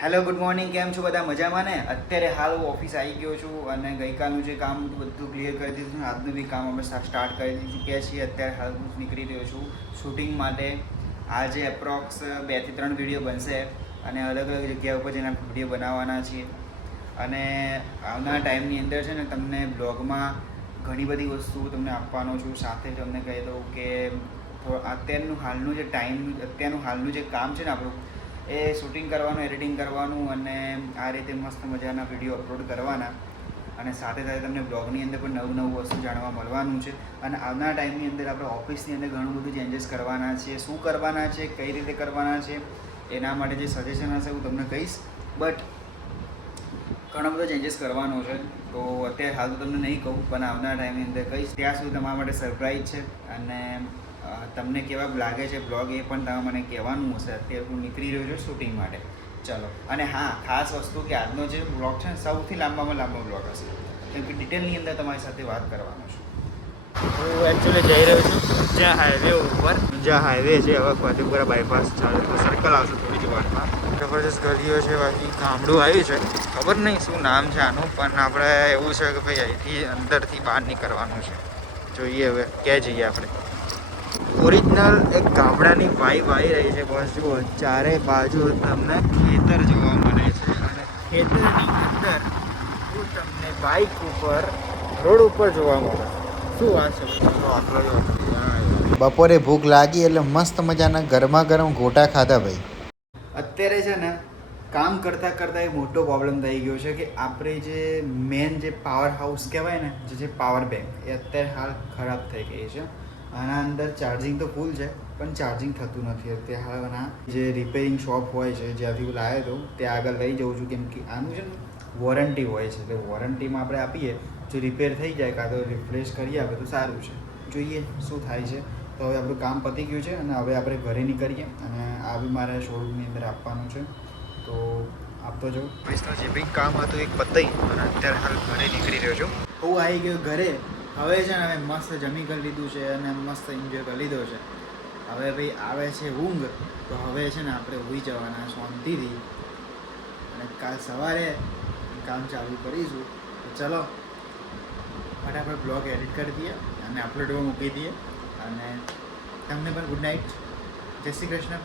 Hello good morning કેમ છો બધા? મજામાં ને? અત્યારે હાલ હું ઓફિસ આવી ગયો છું અને ગઈકાલનું જે કામ બધું ક્લિયર કરી દીધું છે આજનું બી કામ અમે સ્ટાર્ટ કરી ચૂક્યા છીએ, અત્યારે હાલ હું નીકળી રહ્યો છું શૂટિંગ માટે. આજે એપ્રોક્સ બેથી ત્રણ વીડિયો બનશે અને અલગ અલગ જગ્યા ઉપર જેના વીડિયો બનાવવાના છીએ. અને આવનાર ટાઈમની અંદર છે ને, તમને બ્લોગમાં ઘણી બધી વસ્તુ તમને આપવાનો છું. સાથે તમને કહી દઉં કે અત્યારનું હાલનું જે ટાઈમ અત્યારનું હાલનું જે કામ છે ને આપણું એ શૂટિંગ કરવાનું, એડિટિંગ કરવાનું અને આ રીતે મસ્ત મજાના વીડિયો અપલોડ કરવાના. અને સાથે સાથે તમને બ્લોગની અંદર પણ નવું નવું વસ્તુ જાણવા મળવાનું છે. અને આવનારા ટાઈમની અંદર આપણે ઓફિસની અંદર ઘણું બધું ચેન્જીસ કરવાના છે, શું કરવાના છે, કઈ રીતે કરવાના છે, એના માટે જે સજેશન હશે હું તમને કહીશ. બટ ઘણો બધો ચેન્જીસ કરવાનો છે. તો અત્યારે હાલ તો તમને નહીં કહું, પણ આવનારા ટાઈમની અંદર કહીશ. ત્યાં સુધી તમારા માટે સરપ્રાઈઝ છે. અને તમને કેવા લાગે છે બ્લોગ એ પણ તમે મને કહેવાનું હશે. અત્યારે હું નીકળી રહ્યો છું શૂટિંગ માટે. ચલો. અને હા ખાસ વસ્તુ કે આજનો જે બ્લોગ છે ને સૌથી લાંબામાં લાંબો બ્લોગ હશે. કેમ કે ડિટેલની અંદર તમારી સાથે વાત કરવાનો છું. હું એકચ્યુઅલી જઈ રહ્યો છું જ્યાં હાઈવે ઉપર. જ્યાં હાઈવે છે હવે ફતેપુરા બાયપાસ ચાલે તો સર્કલ આવશે થોડી જ વારમાં. જબરજસ્ત ગલીઓ છે બાકી ગામડું આવ્યું છે. ખબર નહીં શું નામ છે આનું પણ આપણે એવું છે કે ભાઈ અહીંથી અંદરથી બહાર નીકળવાનું છે. જોઈએ હવે ક્યાં જઈએ આપણે. ઓરિજિનલ એક ગામડાની વાઈબ આવી રહી છે બસ જુઓ ચારે બાજુ તમને ખેતર જોવા મળે છે. અને ખેતરની અંદર હું તમને બાઇક ઉપર રોડ ઉપર જોવા મળે શું જ વાત. બપોરે ભૂખ લાગી એટલે મસ્ત મજાના ગરમા ગરમ ગોટા ખાધા ભાઈ. અત્યારે છે ને કામ કરતાં કરતાં એ મોટો પ્રોબ્લેમ થઈ ગયો છે કે આપણે જે મેન જે પાવર હાઉસ કહેવાય ને જે પાવર બેંક એ અત્યારે હાલ ખરાબ થઈ ગઈ છે. આના અંદર ચાર્જિંગ તો ફૂલ છે પણ ચાર્જિંગ થતું નથી અત્યારે. હાલ આના જે રિપેરિંગ શોપ હોય છે જ્યાંથી હું લાવ્યો હતો ત્યાં આગળ લઈ જઉં છું કેમ કે આનું છે ને વોરંટી હોય છે. એટલે વોરંટીમાં આપણે આપીએ જો રિપેર થઈ જાય કાં તો રિફ્રેશ કરી આપે તો સારું છે. જોઈએ શું થાય છે. તો હવે આપણું કામ પતી ગયું છે અને હવે આપણે ઘરે નીકળીએ. અને આ બી મારે શોરૂમની અંદર આપવાનું છે. તો આપતો જાઉં તો જે બી કામ હતું એક પતાઈ અને અત્યારે હાલ ઘરે નીકળી રહ્યો છું. હું આવી ગયો ઘરે. હવે છે ને હવે મસ્ત જમી કરી લીધું છે અને મસ્ત એન્જોય કરી લીધો છે. હવે ભાઈ આવે છે ઊંઘ, તો હવે છે ને આપણે હોઈ જવાના શાંતિથી. અને કાલ સવારે કામ ચાલુ કરીશું. તો ચલો, ફટાફટ બ્લોગ એડિટ કરી દઈએ અને અપલોડમાં મૂકી દઈએ. અને તમને પણ ગુડ નાઇટ જય શ્રી કૃષ્ણ.